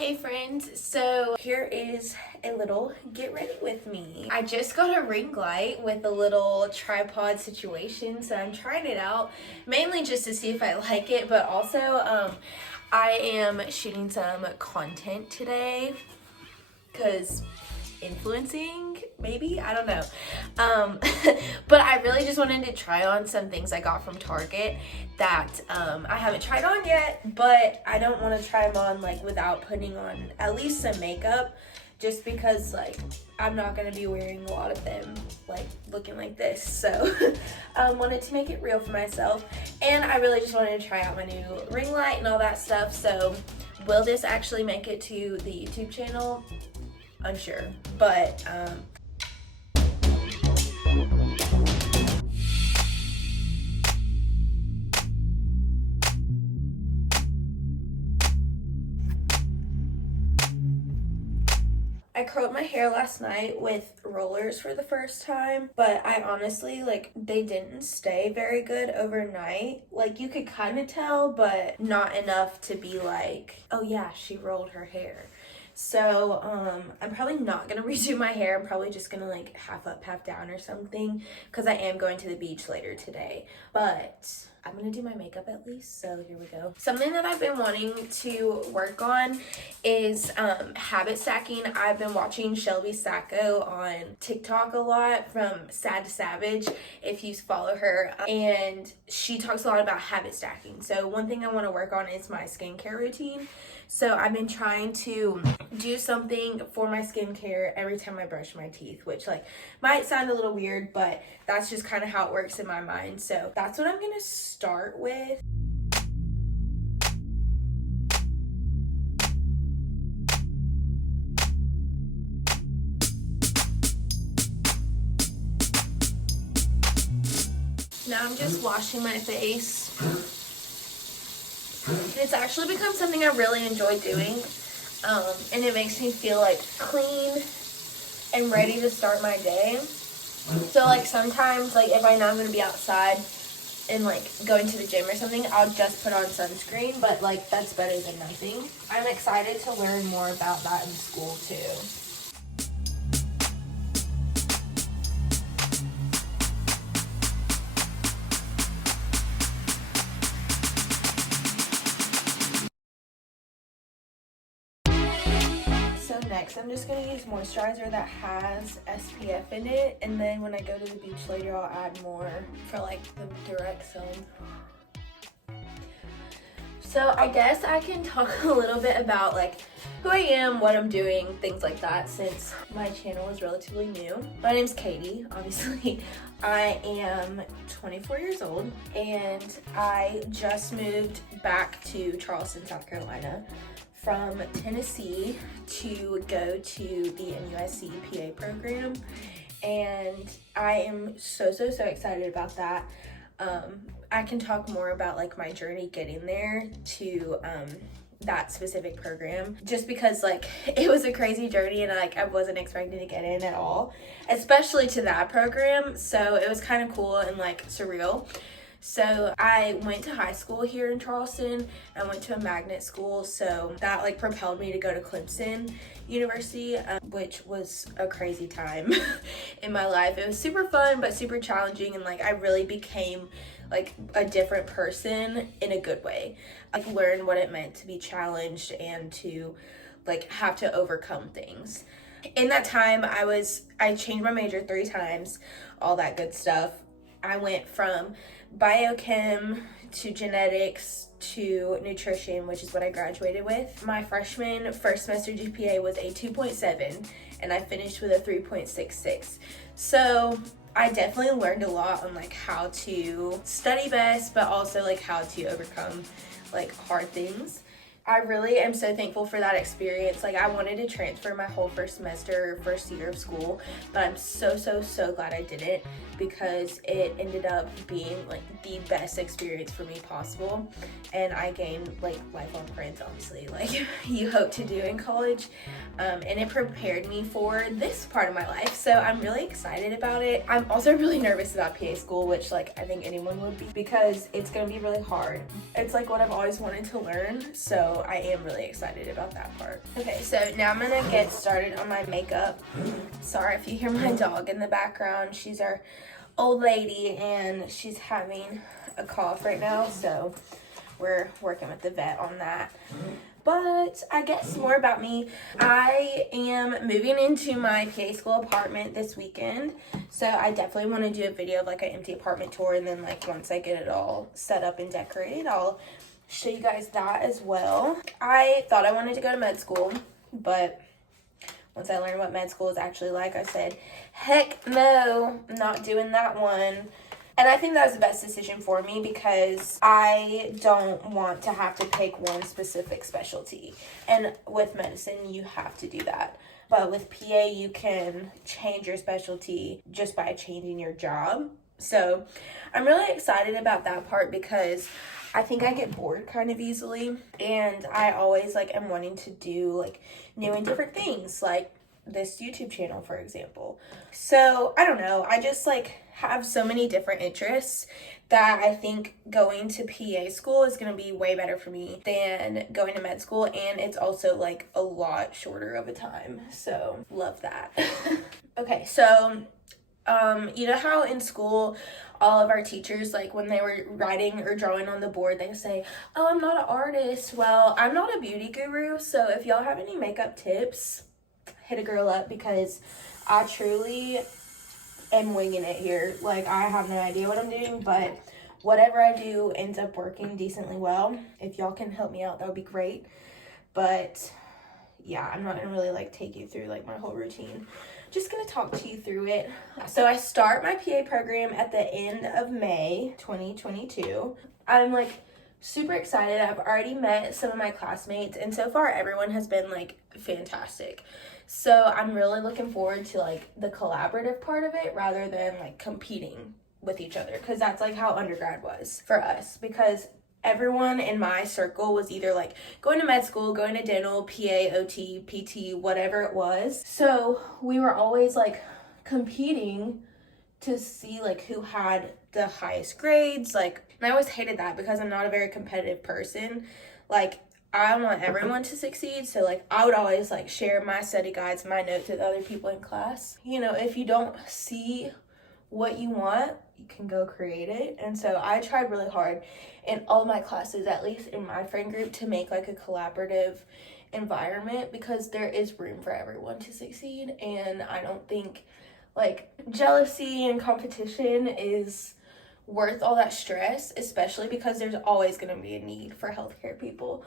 Hey friends, so here is a little get ready with me. I just got a ring light with a little tripod situation, so I'm trying it out mainly just to see if I like it, but also I am shooting some content today because influencing, maybe, I don't know, but I really just wanted to try on some things I got from Target that I haven't tried on yet, but I don't want to try them on like without putting on at least some makeup, just because like I'm not going to be wearing a lot of them like looking like this, so wanted to make it real for myself, and I really just wanted to try out my new ring light and all that stuff. So will this actually make it to the YouTube channel? Unsure, but I curled my hair last night with rollers for the first time, but I honestly, like, they didn't stay very good overnight. Like, you could kind of tell, but not enough to be like, oh yeah, she rolled her hair. So I'm probably not gonna redo my hair. I'm probably just gonna like half up, half down or something, because I am going to the beach later today, but I'm gonna do my makeup at least, so here we go. Something that I've been wanting to work on is habit stacking. I've been watching Shelby Sacco on TikTok a lot, from Sad to Savage, if you follow her, and she talks a lot about habit stacking. So one thing I want to work on is my skincare routine. So I've been trying to do something for my skincare every time I brush my teeth, which like might sound a little weird, but that's just kind of how it works in my mind. So that's what I'm gonna start with. Now I'm just washing my face. It's actually become something I really enjoy doing, and it makes me feel like clean and ready to start my day. So like sometimes, like if I know I'm gonna be outside and like going to the gym or something, I'll just put on sunscreen, but like that's better than nothing. I'm excited to learn more about that in school too. So next, I'm just going to use moisturizer that has SPF in it, and then when I go to the beach later, I'll add more for like the direct sun. So I guess I can talk a little bit about like who I am, what I'm doing, things like that, since my channel is relatively new. My name's Katie, obviously. I am 24 years old, and I just moved back to Charleston, South Carolina from Tennessee to go to the NUSC PA program, and I am so excited about that. I can talk more about like my journey getting there to that specific program, just because like it was a crazy journey, and like I wasn't expecting to get in at all, especially to that program, so it was kind of cool and like surreal. So I went to high school here in Charleston. I went to a magnet school, so that like propelled me to go to Clemson University, which was a crazy time in my life. It was super fun but super challenging, and like I really became like a different person in a good way. I learned what it meant to be challenged and to like have to overcome things. In that time, I changed my major 3 times, all that good stuff. I went from biochem to genetics to nutrition, which is what I graduated with. My freshman first semester GPA was a 2.7, and I finished with a 3.66. So I definitely learned a lot on like how to study best, but also like how to overcome like hard things. I really am so thankful for that experience. Like I wanted to transfer my whole first year of school, but I'm so glad I didn't, because it ended up being like the best experience for me possible, and I gained like lifelong friends, obviously, like you hope to do in college, and it prepared me for this part of my life, so I'm really excited about it. I'm also really nervous about PA school, which like I think anyone would be, because it's gonna be really hard. It's like what I've always wanted to learn, so so I am really excited about that part. Okay, so now I'm gonna get started on my makeup. Sorry if you hear my dog in the background. She's our old lady and she's having a cough right now, so we're working with the vet on that. But I guess more about me. I am moving into my PA school apartment this weekend, so I definitely want to do a video of like an empty apartment tour, and then like once I get it all set up and decorated, I'll show you guys that as well. I thought I wanted to go to med school, but once I learned what med school is actually like, I said, heck no, I'm not doing that one. And I think that was the best decision for me because I don't want to have to pick one specific specialty. And with medicine, you have to do that. But with PA, you can change your specialty just by changing your job. So I'm really excited about that part because I think I get bored kind of easily. And I always like am wanting to do like new and different things, like this YouTube channel, for example. So I don't know, I just like have so many different interests that I think going to PA school is going to be way better for me than going to med school, and it's also like a lot shorter of a time, so love that. Okay, so you know how in school all of our teachers, like when they were writing or drawing on the board, they say, oh, I'm not an artist. Well, I'm not a beauty guru, so if y'all have any makeup tips, hit a girl up because I truly am winging it here. Like, I have no idea what I'm doing, but whatever I do ends up working decently well. If y'all can help me out, that would be great. But yeah, I'm not gonna really like take you through like my whole routine. Just gonna talk to you through it. So I start my PA program at the end of May 2022. I'm like super excited. I've already met some of my classmates, and so far everyone has been like fantastic. So I'm really looking forward to like the collaborative part of it rather than like competing with each other, because that's like how undergrad was for us, because everyone in my circle was either like going to med school, going to dental, PA, OT, PT, whatever it was. So we were always like competing to see like who had the highest grades, like, and I always hated that because I'm not a very competitive person. Like, I want everyone to succeed, so like I would always like share my study guides, my notes with other people in class. You know, if you don't see what you want, you can go create it. And so I tried really hard in all my classes, at least in my friend group, to make like a collaborative environment, because there is room for everyone to succeed. And I don't think like jealousy and competition is worth all that stress, especially because there's always going to be a need for healthcare people.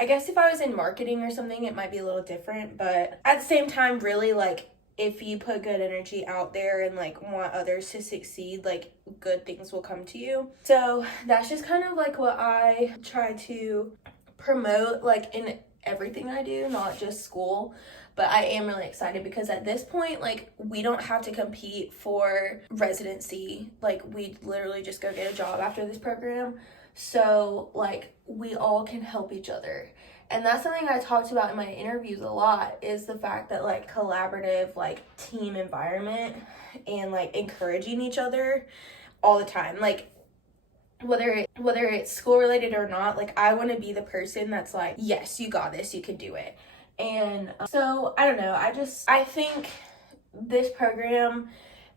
I guess if I was in marketing or something, it might be a little different, but at the same time, really, like, if you put good energy out there and like want others to succeed, like good things will come to you. So that's just kind of like what I try to promote, like in everything I do, not just school. But I am really excited because at this point, like, we don't have to compete for residency. Like, we literally just go get a job after this program. So, like, we all can help each other. And that's something I talked about in my interviews a lot, is the fact that, like, collaborative, like, team environment and, like, encouraging each other all the time. Like, whether it's school related or not, like, I want to be the person that's like, yes, you got this, you can do it. And so I don't know, I think this program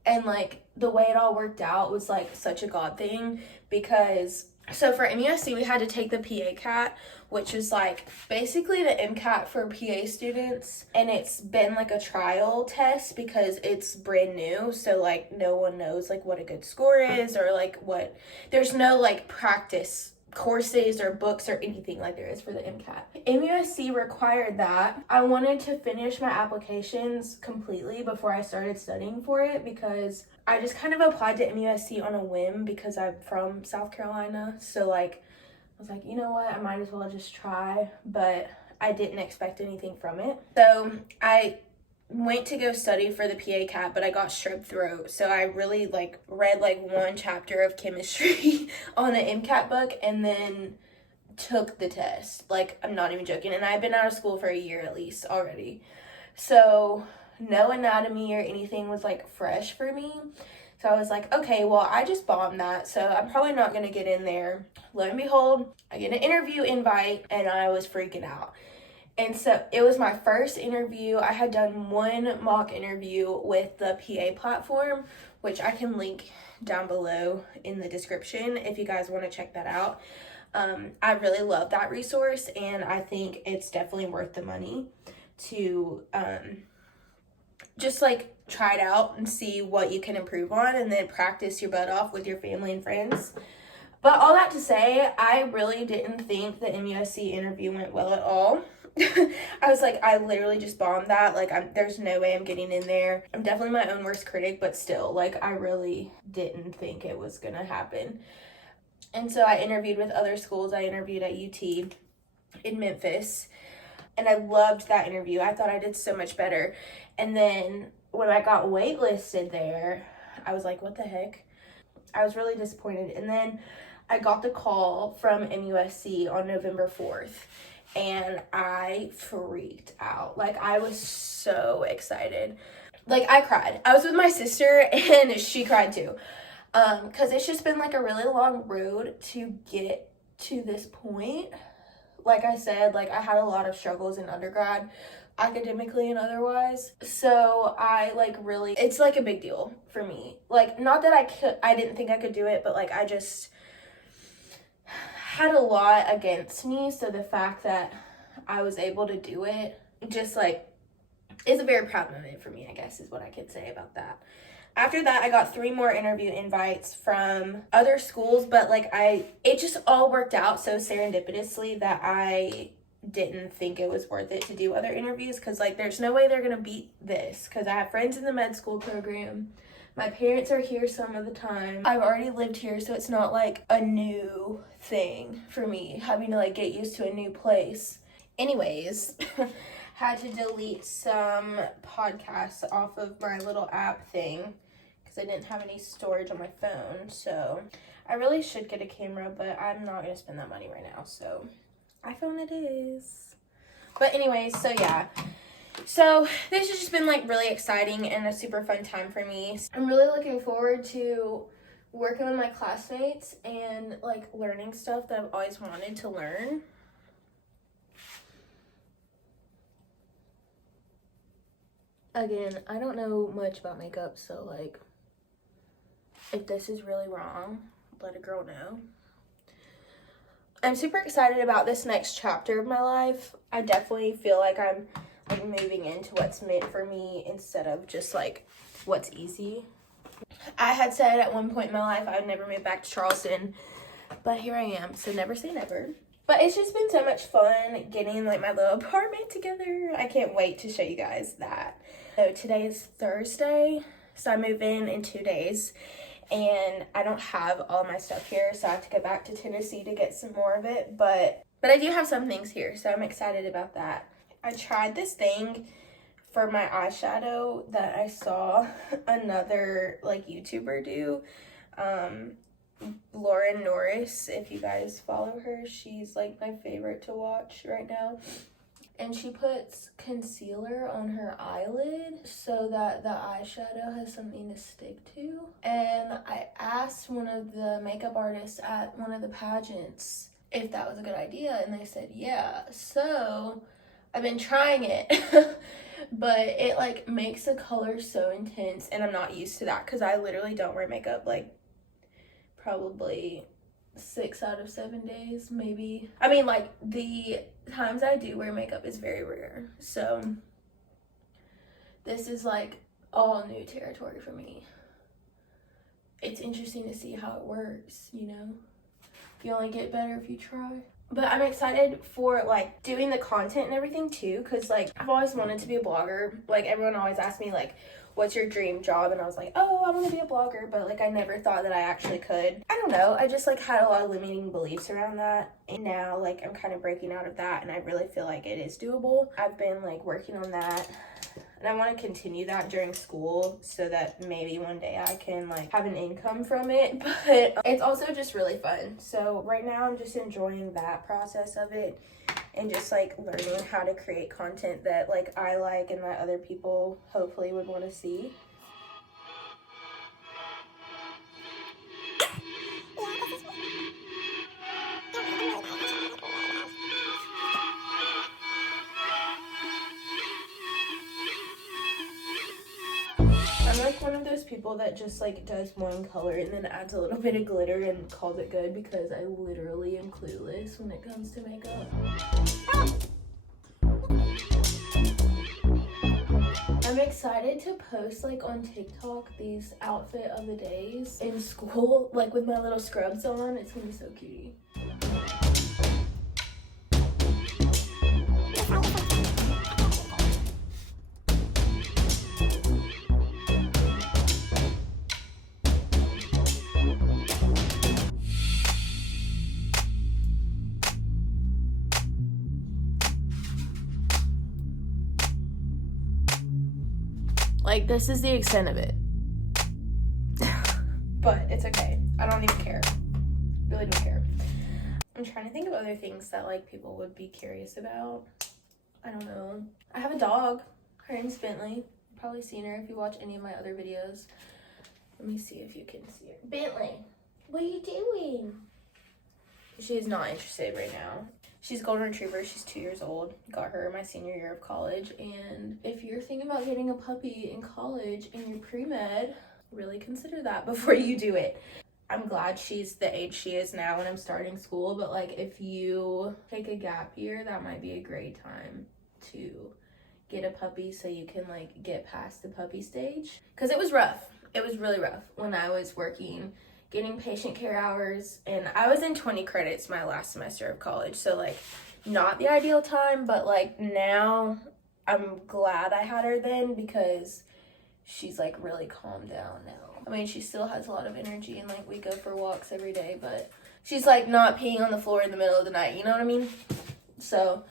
and like the way it all worked out was like such a God thing, because so for MUSC we had to take the PA CAT, which is like basically the MCAT for PA students, and it's been like a trial test because it's brand new, so like no one knows like what a good score is, or like what, there's no like practice courses or books or anything like there is for the MCAT. MUSC required that. I wanted to finish my applications completely before I started studying for it, because I just kind of applied to MUSC on a whim because I'm from South Carolina. So like I was like, you know what, I might as well just try, but I didn't expect anything from it. So I went to go study for the PA CAT, but I got strep throat, so I really like read like one chapter of chemistry on the MCAT book and then took the test. Like, I'm not even joking, and I've been out of school for a year at least already, so no anatomy or anything was like fresh for me. So I was like, okay, well, I just bombed that, so I'm probably not going to get in there. Lo and behold, I get an interview invite, and I was freaking out. And so it was my first interview. I had done one mock interview with the PA platform, which I can link down below in the description if you guys want to check that out. I really love that resource, and I think it's definitely worth the money to just like try it out and see what you can improve on, and then practice your butt off with your family and friends. But all that to say, I really didn't think the MUSC interview went well at all. I was like, I literally just bombed that. Like, there's no way I'm getting in there. I'm definitely my own worst critic, but still, like, I really didn't think it was gonna happen. And so I interviewed with other schools. I interviewed at UT in Memphis, and I loved that interview. I thought I did so much better. And then when I got waitlisted there, I was like, what the heck? I was really disappointed. And then I got the call from MUSC on November 4th, and I freaked out. Like, I was so excited. Like, I cried. I was with my sister, and she cried too. Because it's just been like a really long road to get to this point. Like I said, like, I had a lot of struggles in undergrad, academically and otherwise. So I like really, it's like a big deal for me. Like, not that I didn't think I could do it, but like I just had a lot against me. So the fact that I was able to do it just like is a very proud moment for me, I guess is what I could say about that. After that, I got 3 more interview invites from other schools, but like it just all worked out so serendipitously that I didn't think it was worth it to do other interviews, because like there's no way they're gonna beat this, because I have friends in the med school program. My parents are here some of the time. I've already lived here, so it's not like a new thing for me having to like get used to a new place. Anyways, had to delete some podcasts off of my little app thing because I didn't have any storage on my phone. So I really should get a camera, but I'm not going to spend that money right now. So iPhone it is. But anyways, so yeah. So this has just been like really exciting and a super fun time for me. I'm really looking forward to working with my classmates and like learning stuff that I've always wanted to learn. Again, I don't know much about makeup, so like if this is really wrong, let a girl know. I'm super excited about this next chapter of my life. I definitely feel like I'm like moving into what's meant for me instead of just like what's easy. I had said at one point in my life I would never move back to Charleston, but here I am, so never say never. But it's just been so much fun getting like my little apartment together. I can't wait to show you guys that. So today is Thursday, so I move in 2 days, and I don't have all my stuff here, so I have to go back to Tennessee to get some more of it, but I do have some things here, so I'm excited about that. I tried this thing for my eyeshadow that I saw another like YouTuber do. Lauren Norris, if you guys follow her, she's like my favorite to watch right now. And she puts concealer on her eyelid so that the eyeshadow has something to stick to. And I asked one of the makeup artists at one of the pageants if that was a good idea, and they said yeah. So I've been trying it, but it like makes the color so intense, and I'm not used to that because I literally don't wear makeup like probably 6 out of 7 days, maybe. I mean, like, the times I do wear makeup is very rare. So this is like all new territory for me. It's interesting to see how it works, you know? You only get better if you try. But I'm excited for like doing the content and everything too, because like I've always wanted to be a blogger. Like, everyone always asks me like, what's your dream job? And I was like, oh, I want to be a blogger, but like I never thought that I actually could. I don't know, I just like had a lot of limiting beliefs around that, and now like I'm kind of breaking out of that, and I really feel like it is doable. I've been like working on that, and I want to continue that during school so that maybe one day I can like have an income from it. But it's also just really fun. So right now I'm just enjoying that process of it, and just like learning how to create content that like I like and that other people hopefully would want to see. I'm like one of those people that just like does one color and then adds a little bit of glitter and calls it good, because I literally am clueless when it comes to makeup. I'm excited to post like on TikTok these outfit of the days in school, like with my little scrubs on. It's gonna be so cutie. Like, this is the extent of it. But it's okay. I don't even care. Really don't care. I'm trying to think of other things that like people would be curious about. I don't know. I have a dog. Her name's Bentley. You've probably seen her if you watch any of my other videos. Let me see if you can see her. Bentley, what are you doing? She is not interested right now. She's a golden retriever. She's 2 years old. Got her my senior year of college. And if you're thinking about getting a puppy in college and you're pre-med, really consider that before you do it. I'm glad she's the age she is now when I'm starting school, but like if you take a gap year, that might be a great time to get a puppy so you can like get past the puppy stage. Because it was rough. It was really rough when I was working, getting patient care hours, and I was in 20 credits my last semester of college, so like not the ideal time, but like now I'm glad I had her then, because she's like really calmed down now. I mean, she still has a lot of energy and like we go for walks every day, but she's like not peeing on the floor in the middle of the night, you know what I mean? So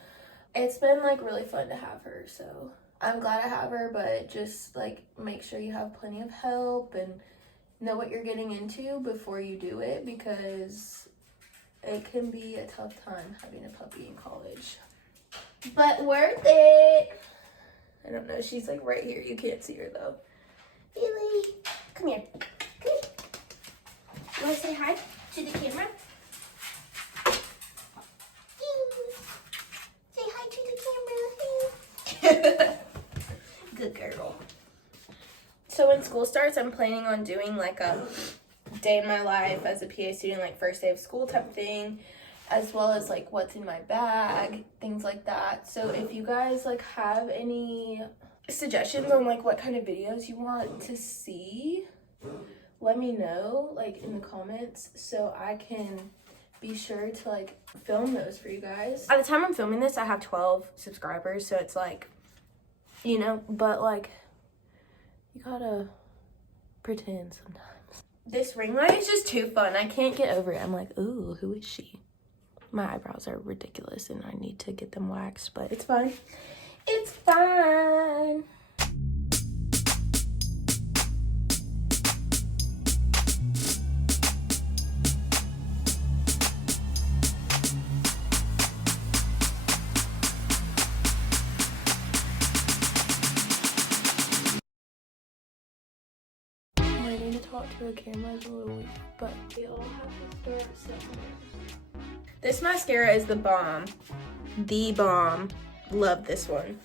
it's been like really fun to have her, so I'm glad I have her, but just like make sure you have plenty of help and know what you're getting into before you do it, because it can be a tough time having a puppy in college. But worth it. I don't know, she's like right here. You can't see her though. Billy, come here. Come here. You want to say hi to the camera? Say hi to the camera. Good girl. So when school starts, I'm planning on doing like a day in my life as a PA student, like first day of school type of thing, as well as like what's in my bag, things like that. So if you guys like have any suggestions on like what kind of videos you want to see, let me know like in the comments so I can be sure to like film those for you guys. At the time I'm filming this, I have 12 subscribers, so it's like, you know, but like you gotta pretend sometimes. This ring light is just too fun. I can't get over it. I'm like, ooh, who is she? My eyebrows are ridiculous and I need to get them waxed, but it's fine. It's fine. Learning to talk to a camera is a little weird, but we all have to start somewhere. This mascara is the bomb. The bomb. Love this one.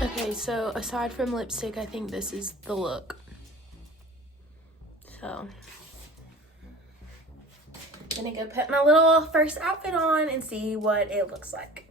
Okay, so aside from lipstick, I think this is the look. So gonna go put my little first outfit on and see what it looks like.